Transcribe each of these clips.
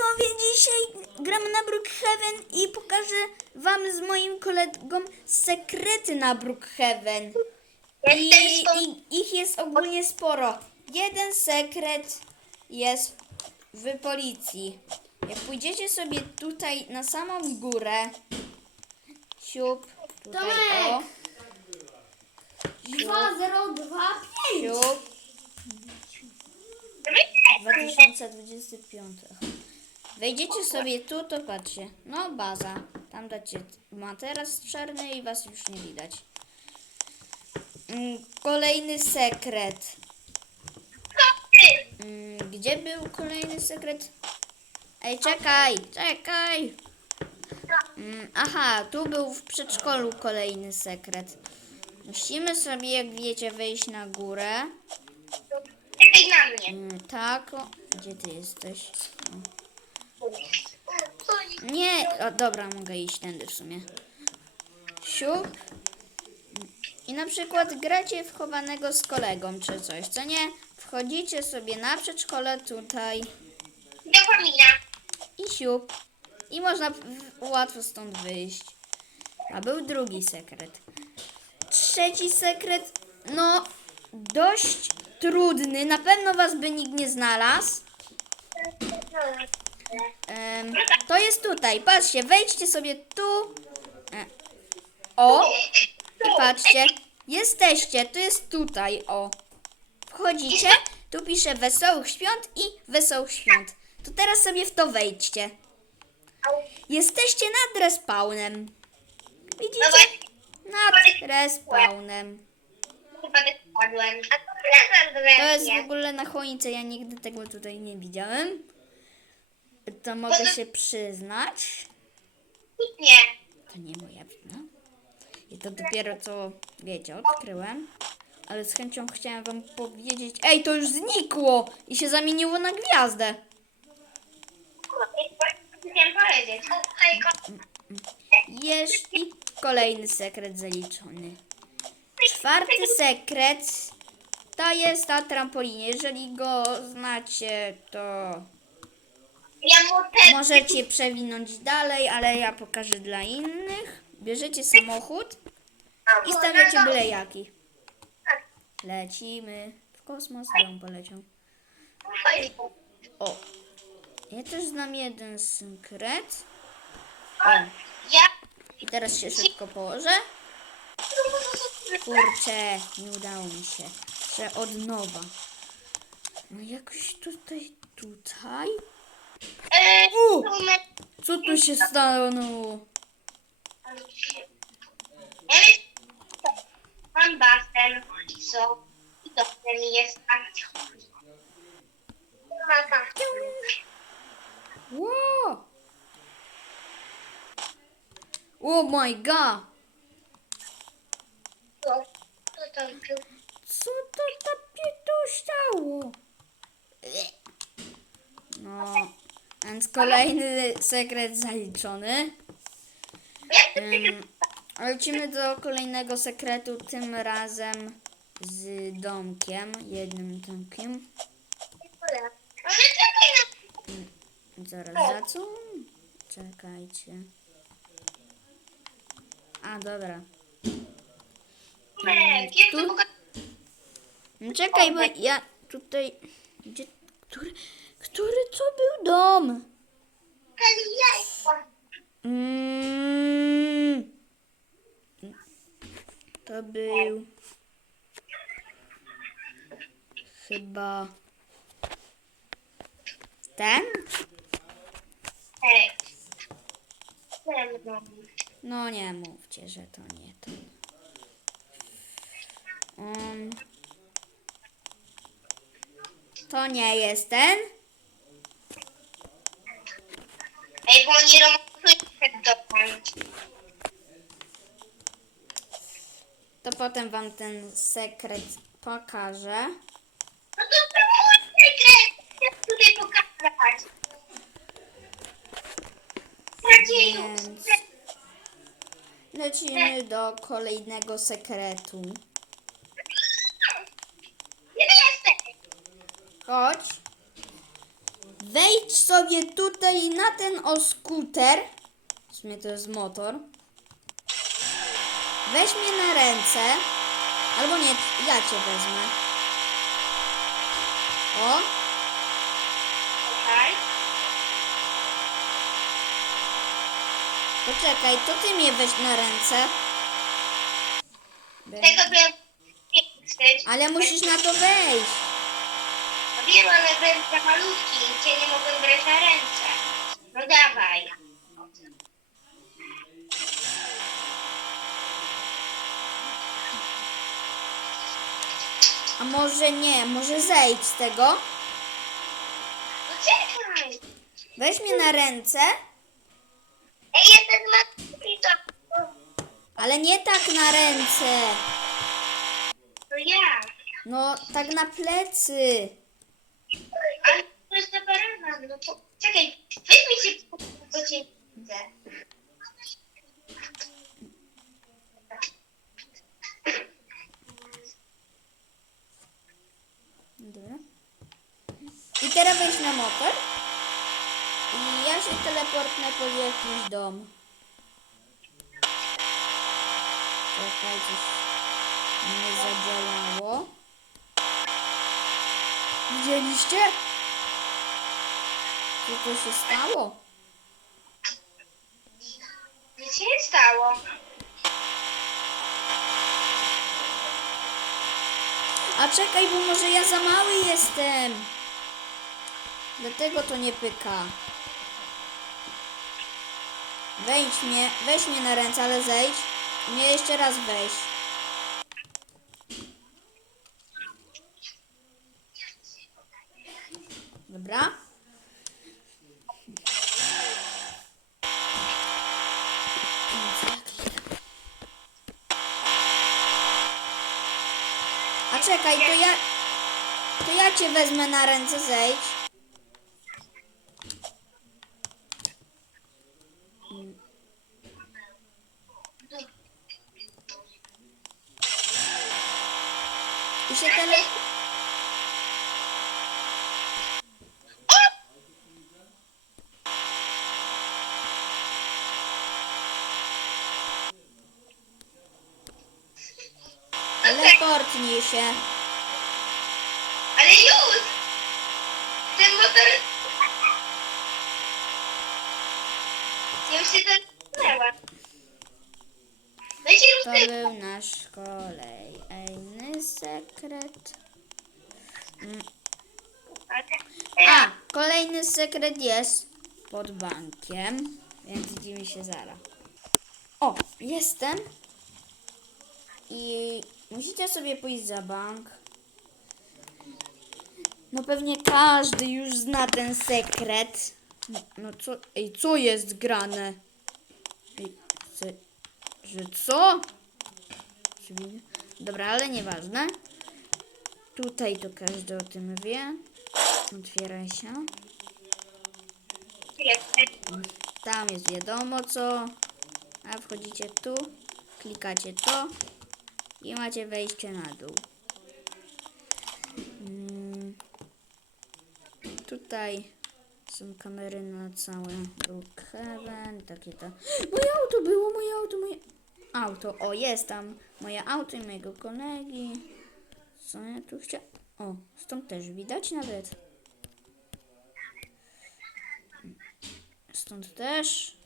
widzowie, dzisiaj gramy na Brookhaven i pokażę wam z moim kolegą sekrety na Brookhaven. I. I ich jest ogólnie sporo. Jeden sekret jest w policji. Jak pójdziecie sobie tutaj na samą górę, siup, tutaj o, Tomek! 2025! siup, 2025. Wejdziecie sobie tu, to patrzcie. No, baza. Tam dacie materac czarny i was już nie widać. Mm, Kolejny sekret. Mm, Gdzie był kolejny sekret? Ej, czekaj, czekaj. Mm, Aha, tu był w przedszkolu kolejny sekret. Musimy sobie, jak wiecie, wejść na górę. Czekaj na mnie. Tak, o, gdzie ty jesteś? Nie, o, dobra, mogę iść tędy w sumie. Siup. I na przykład gracie w chowanego z kolegą czy coś, co nie? Wchodzicie sobie na przedszkole tutaj Dopamina. i siup. I można w- łatwo stąd wyjść. A był drugi sekret. Trzeci sekret, no dość trudny. Na pewno was by nikt nie znalazł. To jest tutaj. Patrzcie, wejdźcie sobie tu. E, O, i patrzcie. Jesteście, to jest tutaj, o. Wchodzicie, tu pisze wesołych świąt i wesołych świąt. To teraz sobie w to wejdźcie. Jesteście nad respawnem. Widzicie? Nad respawnem. Chyba to jest w ogóle na choince, ja nigdy tego tutaj nie widziałem. To mogę się przyznać. Nie. To nie moja wina. I to dopiero co, wiecie, odkryłem. Ale z chęcią chciałem wam powiedzieć. Ej, to już znikło! I się zamieniło na gwiazdę. Chciałem powiedzieć. Hejko. Jest i kolejny sekret zaliczony. Czwarty sekret to jest na trampolinie. Jeżeli go znacie, to Ja mu też. możecie przewinąć dalej, ale ja pokażę dla innych. Bierzecie samochód i stawiacie byle jaki. Lecimy w kosmos, on poleciał. O, ja też znam jeden sekret. O, i teraz się szybko położę. Kurczę, nie udało mi się. Że od nowa. No jakoś tutaj, tutaj. U! Co tu się? Ja jest- Pan basen. Co? I to ten jest akcja. Maka. Wow! Oh my god! Co? Co to był? Co to takie tu stało? No, więc kolejny sekret zaliczony. Ym, lecimy do kolejnego sekretu, tym razem z domkiem, jednym domkiem. Zaraz, za co? Czekajcie. A, dobra. Tu? Czekaj, bo ja tutaj... Gdzie, który, który to był dom? Mm. To był... Chyba... Ten? No nie mówcie, że to nie to. Um, to nie jest ten? Ej, bo oni ten dom. To potem wam ten sekret pokażę. No to to mój sekret. Chcę tutaj pokazać. Nadzieję. Więc lecimy do kolejnego sekretu. Gdzie jesteś? Chodź. Wejdź sobie tutaj na ten o skuter. W sumie to jest motor. Weź mnie na ręce. Albo nie, ja cię wezmę. O, Okej. poczekaj, to ty mnie weź na ręce. Be- Tego nie. Ale musisz na to wejść. Wiem, ale byłem za malutki i cię nie mogłem brać na ręce. No dawaj. A może nie, może zejdź z tego. No czekaj. Weź mnie na ręce, Ej, jeden ma to. ale nie tak na ręce. To ja. No, tak na plecy. No to... Czekaj, weź się po cię widzę. Dobra. I teraz wejdź na motor. I ja się teleportnę pod jakiś dom. Czekaj, coś nie zadziałało. Widzieliście? Co to się stało? Nic się nie stało. A czekaj, bo może ja za mały jestem. Dlatego to nie pyka. Wejdź mnie, weź mnie na ręce, ale zejdź. Nie jeszcze raz weź. Dobra. A czekaj, to ja. To ja cię wezmę na ręce, zejdź. I się tele... Teleportnij się. Ale już! Ten motor... Ja już się dotknęłam. No się To był nasz kolejny sekret. A, kolejny sekret jest pod bankiem, więc widzimy się zaraz. O, jestem. I musicie sobie pójść za bank. No pewnie każdy już zna ten sekret. No, no co? Ej, co jest grane? Ej, że co? Dobra, ale nieważne. Tutaj to każdy o tym wie. Otwieraj się. Tam jest wiadomo co. A wchodzicie tu, klikacie to i macie wejście na dół. Tutaj są kamery na cały Brookhaven, takie to. Moje auto było, moje auto, moje auto. O, jest tam moje auto i mojego kolegi. Co ja tu chciałam? O, stąd też widać nawet. Stąd też.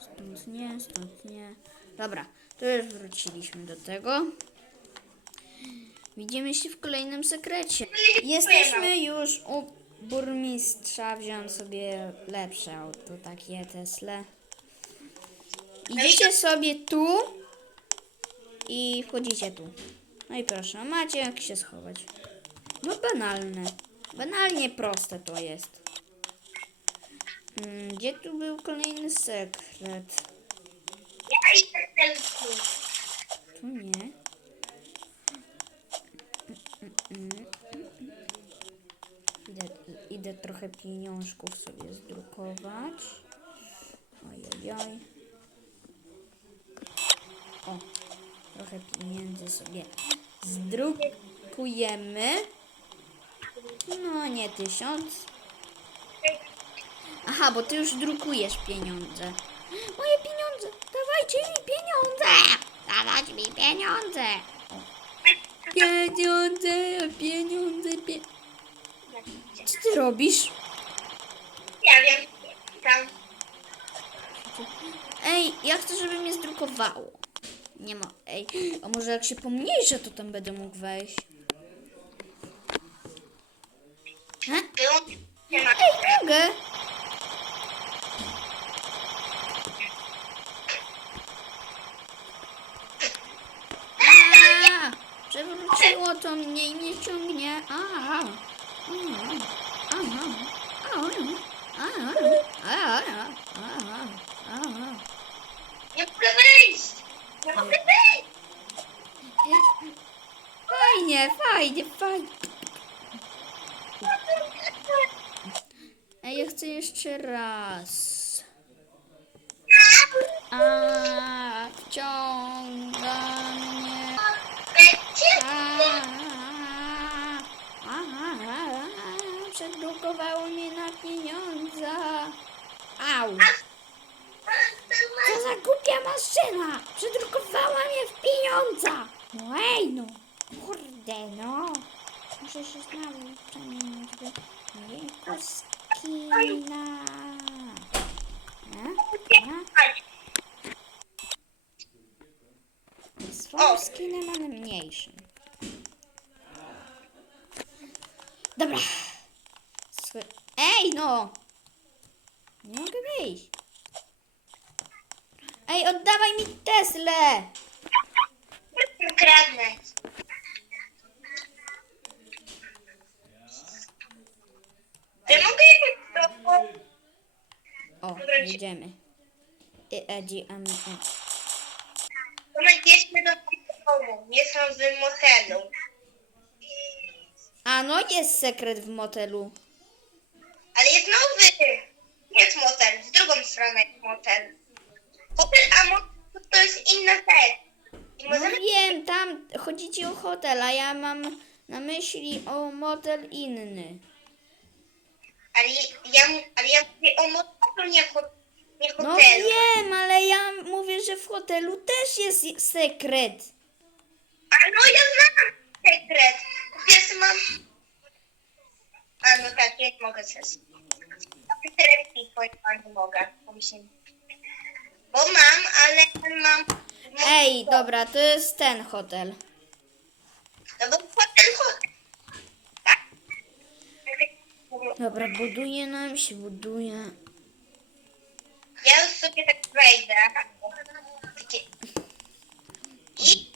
Stąd nie, stąd nie. Dobra, to już wróciliśmy do tego. Widzimy się w kolejnym sekrecie. Jesteśmy już u burmistrza. Wziąłem sobie lepsze auto, takie Tesla. Idziecie sobie tu i wchodzicie tu. No i proszę, macie jak się schować. No banalne. Banalnie proste to jest. Mm, Gdzie tu był kolejny sekret? Ten tu. Nie. Idę, idę trochę pieniążków sobie zdrukować. Ojojoj. O, trochę pieniędzy sobie zdrukujemy. No, nie tysiąc. Aha, bo ty już drukujesz pieniądze. Moje pieniądze! Dawajcie mi pieniądze! Dawać mi pieniądze! Pieniądze, pieniądze, pie... Co ty robisz? Ja wiem. Tam. Ej, ja chcę, żeby mnie zdrukowało. Nie ma. Ej, a może jak się pomniejszę, to tam będę mógł wejść. He? Się na Ej, mogę! A, Przewróciło to mnie i mnie ciągnie. A, Fajnie, fajnie, fajnie. Ja chcę jeszcze raz. A, wciąż. Głupia maszyna! Przedrukowała mnie w pieniądza! No ej no! Kurde no! Muszę się znowu przemienić w mojego skina. Swoim skinem, ale mniejszym. Dobra. Ej no! Nie mogę wyjść. Ej, oddawaj mi Teslę! Kradnę. Czy mogę jechać do... O, jedziemy. I jedziemy. Tomek, jedźmy do domu. Jestem w motelu. A no jest sekret w motelu. Ale jest nowy. Jest motel. W drugą stronę jest motel. Hotel, a motel to jest inna rzecz. I No możemy... wiem, tam chodzi ci o hotel, a ja mam na myśli o motel inny. Ale ja, ale ja mówię o motelu, nie, ho, nie No hotelu. wiem, ale ja mówię, że w hotelu też jest sekret. A no ja znam sekret. Wiesz, mam... A no tak, ja nie mogę coś. Sekretki twoje nie mogę. Pomyślę. Bo mam, ale mam... Ej, dobra, to jest ten hotel. No bo hotel, hotel. Tak? Dobra, buduje nam się, buduje. Ja już sobie tak wejdę. Takie... I...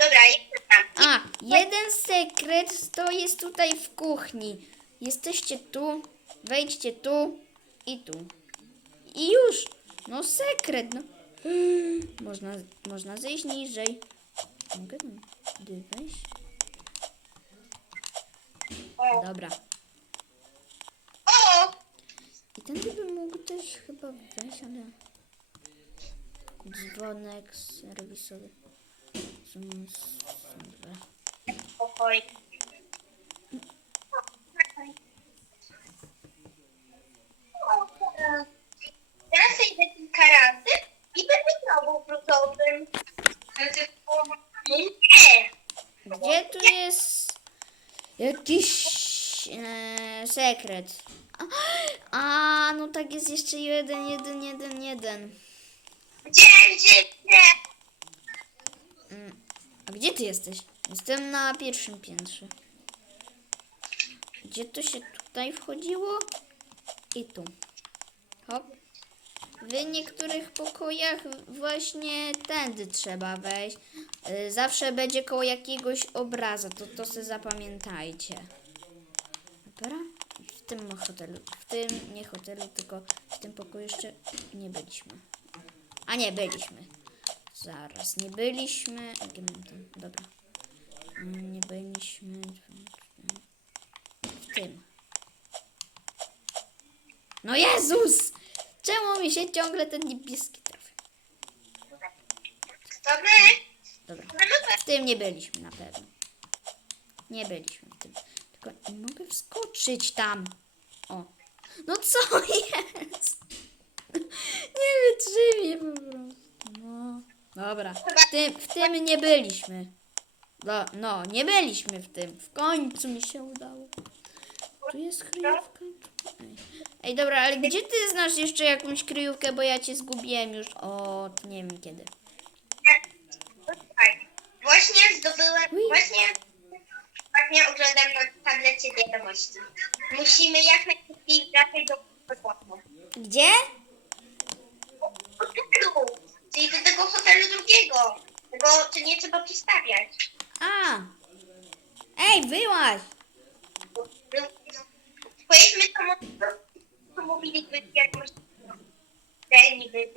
Dobra, jestem tam. A, jeden sekret to jest tutaj w kuchni. Jesteście tu, wejdźcie tu i tu. I już. No sekret, no. Można, można zejść niżej. Mogę wejść? Dobra. I tędy bym mógł też chyba wejść, ale... Dzwonek serwisowy. Zoom, serwer. Spokojnie. Teraz idę kilka razy i będę znowu wrócowym. Nie! Gdzie tu jest jakiś e, sekret? A, no tak jest jeszcze jeden, jeden, jeden, jeden. Gdzie? Mm, A gdzie ty jesteś? Jestem na pierwszym piętrze. Gdzie to się tutaj wchodziło? I tu. Hop. W niektórych pokojach właśnie tędy trzeba wejść. Y, Zawsze będzie koło jakiegoś obraza, to to sobie zapamiętajcie. Dobra? W tym hotelu, w tym nie hotelu, tylko w tym pokoju jeszcze nie byliśmy. A nie, byliśmy. Zaraz, nie byliśmy. Jakie mam tam? Dobra. Mm, Nie byliśmy w tym. No Jezus! Czemu mi się ciągle ten niebieski? To my? Dobra. W tym nie byliśmy na pewno. Nie byliśmy w tym. Tylko nie mogę wskoczyć tam. O. No co jest? Nie wytrzymię po prostu. No. Dobra. W tym, w tym nie byliśmy. No, no, nie byliśmy w tym. W końcu mi się udało. Tu jest kryjówka. Ej. Dobra, ale gdzie ty znasz jeszcze jakąś kryjówkę, bo ja cię zgubiłem już od nie wiem kiedy. Właśnie zdobyłem, właśnie, właśnie oglądam na tablecie wiadomości. Musimy jak najszybciej wracać do hotelu. Gdzie? Hotelu, czyli do tego hotelu drugiego. Tego, co nie trzeba przestawiać. A! Ej, wyłaź! Powiedzmy, co, mo- co mówiliśmy jakimś te niby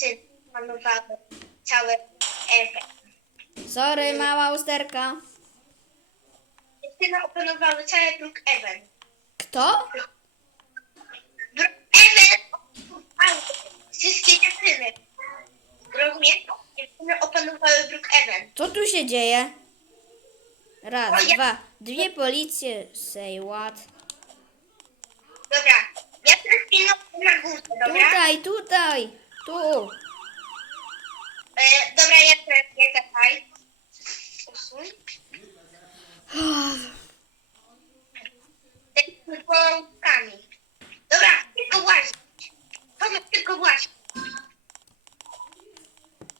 czy panowały całe efekt. Sorry, mała usterka. Dziewczyny opanowały cały Brook Even. Kto? Brook Even opanowały wszystkie dziewczyny. Rozumiesz? Dziewczyny opanowały Brook Even. Co tu się dzieje? Raz, O, ja- dwa, dwie policje, say what? Dobra, ja teraz pilnuję na górze, dobra? Tutaj, tutaj, tu. E, dobra, ja teraz nie czekaj. Łąkami. Dobra, tylko łazić. Chodź, tylko łazić.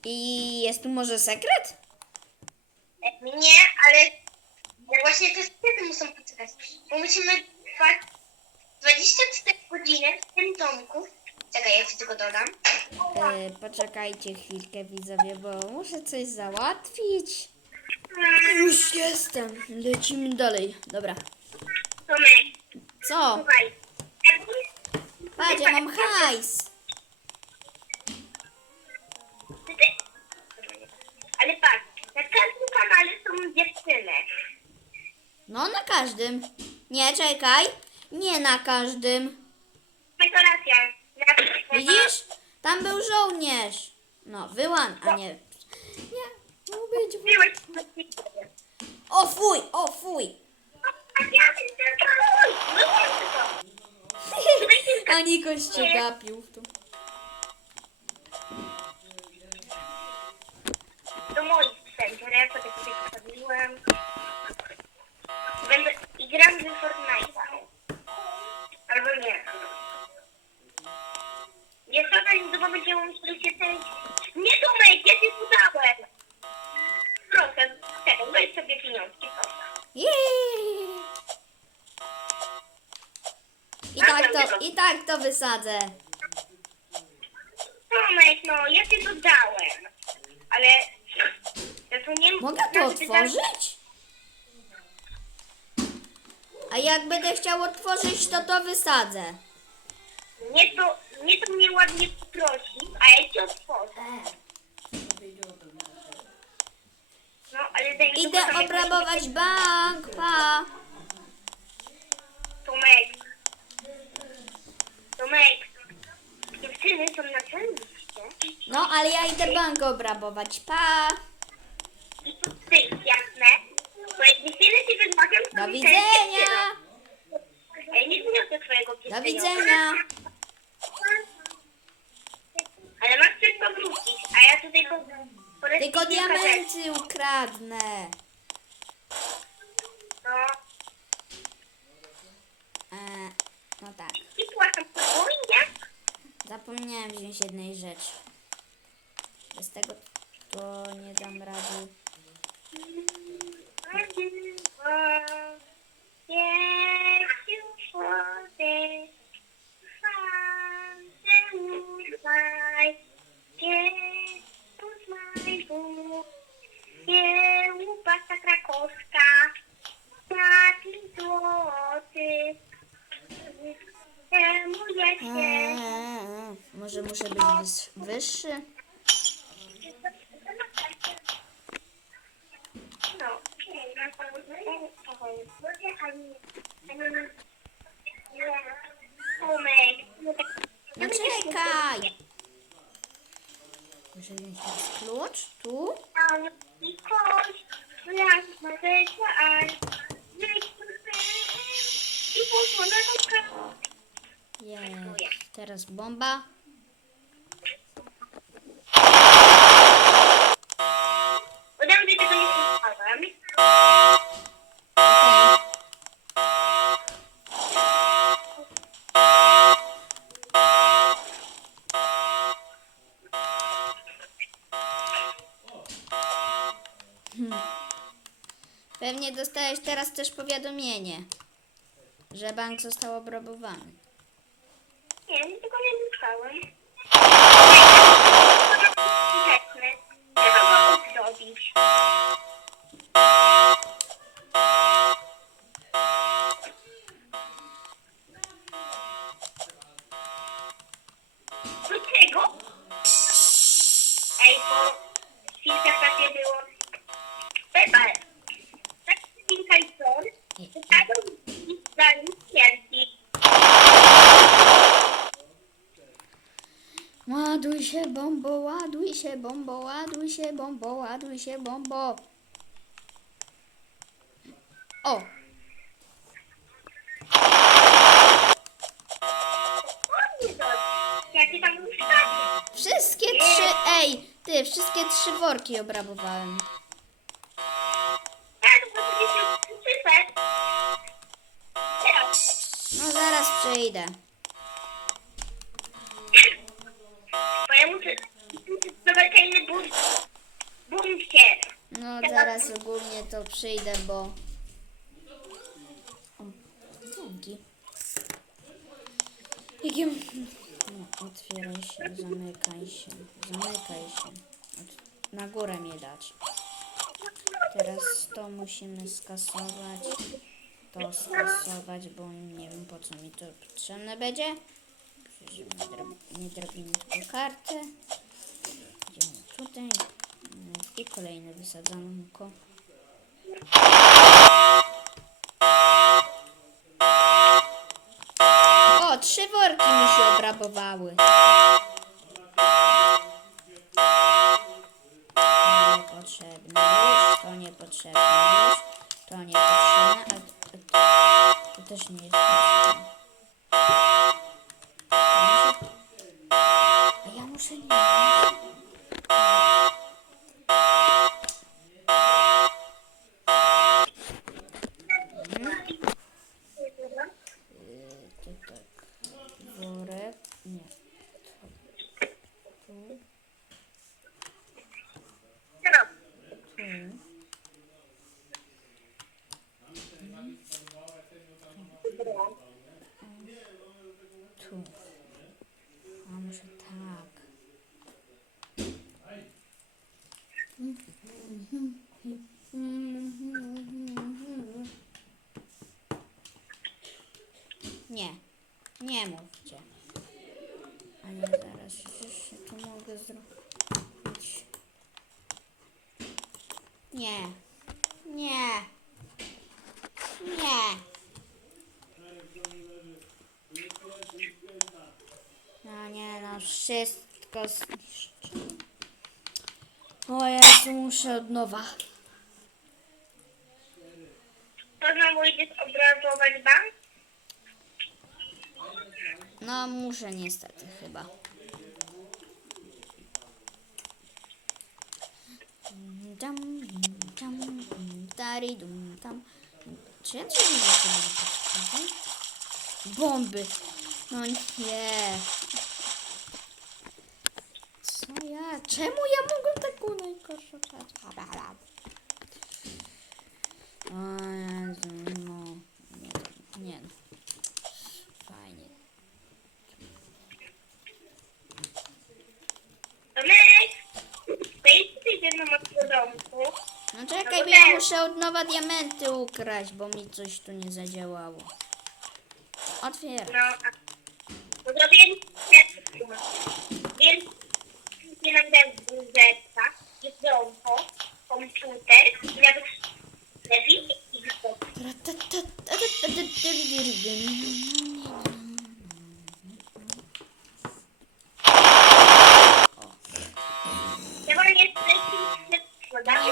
I jest tu może sekret? Nie, ale ale właśnie te sklepy muszą poczekać. Bo musimy trwać 24 godziny w tym domku. Czekaj, ja ci tylko dodam. E, poczekajcie chwilkę widzowie, bo muszę coś załatwić. Już jestem, lecimy dalej. Dobra. Tomek, Co? słuchaj. Patrz, ja mam hajs. Ty. Ale patrz, na każdym kanale są dziewczyny. No na każdym. Nie, czekaj. Nie na każdym. To racja. Na przykład- Widzisz? Tam był żołnierz. No, wyłan, a nie. Miał być. O fuj, o fuj. A Nikoś się gapił w to. Moich sprzętów, ja sobie tutaj postawiłem. Będę... I gram w Fortnite'a. Albo nie. Jest to tak, że będziemy musieli się ten... Nie Tomek, ja cię podałem! Proszę, czekaj, weź sobie pieniążki, proszę. Jej. I tak to, i tak to wysadzę. Tomek, no, ja cię dodałem. Ale... Ja tu nie Mogę to otworzyć? A jak będę chciał otworzyć, to to wysadzę. Nie to, nie to mnie ładnie poprosi, a ja cię otworzę. No, ale daj mi Idę obrabować bank, pa. Tomek. Tomek. Dziewczyny są na całym liście. No, ale ja idę bank obrabować, pa. I to ty, jasne? Bo jak dziewczyny ci wymawiam, to Do mi widzenia. Ja nie wniosę twojego Do widzenia. Ale masz tylko wrócić, a ja tutaj po... Tylko diamenty ukradnę. No, E, no tak. i płacę podwójnie. Zapomniałem wziąć jednej rzeczy. Bez tego to nie dam rady. Yes, Nie, łupasa krakowska. Taki złoty. Zajmuję się. Eee, może muszę być wyższy? No. Tomek. No czekaj. Muszę wziąć teraz klucz. Tu. I kość, wlazł na wyślaj. I poszło na nóżkę. Jest. Teraz bomba. Ode mnie tego nie słuchałem. Okej. Hmm. Pewnie dostałeś teraz też powiadomienie, że bank został obrabowany. Nie, nie słuchałem. Trzeba go zrobić. Bombo, ładuj się bombo, ładuj się bombo, ładuj się bombo. O. Jakie tam wszystkie trzy, ej, ty, wszystkie trzy worki obrabowałem. No zaraz przyjdę. Zobaczyć inny bun bunkier. No zaraz ogólnie to przyjdę, bo... Dzięki. Jakie... No, otwieraj się, zamykaj się, zamykaj się. Na górę mnie dać. Teraz to musimy skasować. To skasować, bo nie wiem po co mi to potrzebne będzie. Drob- nie kartę. Idziemy tutaj. I kolejne wysadzonko. O, trzy worki mi się obrabowały. To niepotrzebne już, to niepotrzebne już, to niepotrzebne, a, a to też nie jest potrzebne. A ja muszę nie. To tak. Worek. Nie. To. Tu. Teraz. Tu. Tu. A muszę tak. Nie, nie mówcie. A nie, zaraz jeszcze tu mogę zrobić. Nie, nie, nie. No nie, no wszystko zniszczy. O Jezu, muszę od nowa. To znowu idziesz obrazować bank? No muszę niestety chyba. Dum, dum, dari, dum, tam. Czy ja coś nie wiem, Bomby. No nie. Co ja? Czemu ja mogę taką najgorszą? Abala. O Jezu, no. Nie, no. Fajnie. Tomek, idziemy do mojego domku. No czekaj, bo ja muszę od nowa diamenty ukraść, bo mi coś tu nie zadziałało. Otwieram. No, a bo zrobiłem wszystko. Więc nie dałem wózeczka, jest domko, komputer i nawet lepiej i wysoko. Ja mam jeszcze wszystko, damy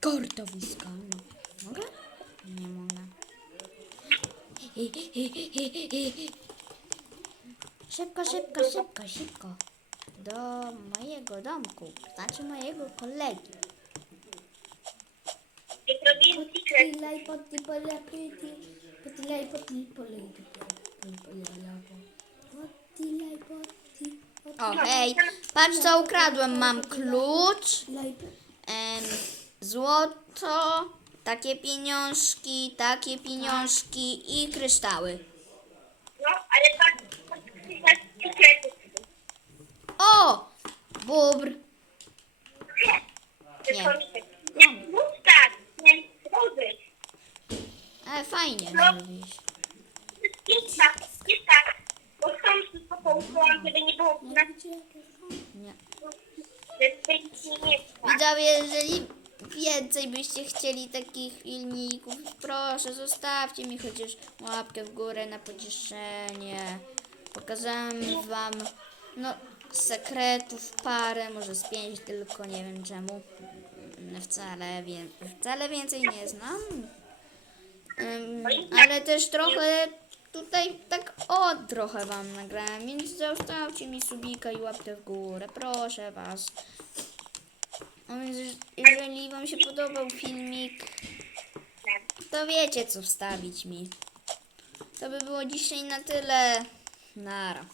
Kartowiska. No. Mogę? Nie mogę. Szybko, szybko, szybko, szybko. Do mojego domku. Znaczy mojego kolegi. Pola, pity. Potylaj, poty, polej. Potylaj, poty. O, hej. Patrz co ukradłem. Mam klucz. Złoto, takie pieniążki, takie pieniążki i kryształy. no, ale secret. O! Bubr. Nie. Nie. Mów tak, nie. Ale fajnie. Jest tak, jest tak. Bo żeby nie było Nie. Widzowie, jeżeli więcej byście chcieli takich filmików, proszę zostawcie mi chociaż łapkę w górę na pocieszenie. Pokazałem wam no sekretów parę, może z pięć tylko, nie wiem czemu. Wcale, wie, wcale więcej nie znam. Ym, ale też trochę tutaj tak o trochę wam nagrałem, więc zostawcie mi subika i łapkę w górę, proszę was. Jeżeli wam się podobał filmik, to wiecie co wstawić mi. To by było dzisiaj na tyle. Nara.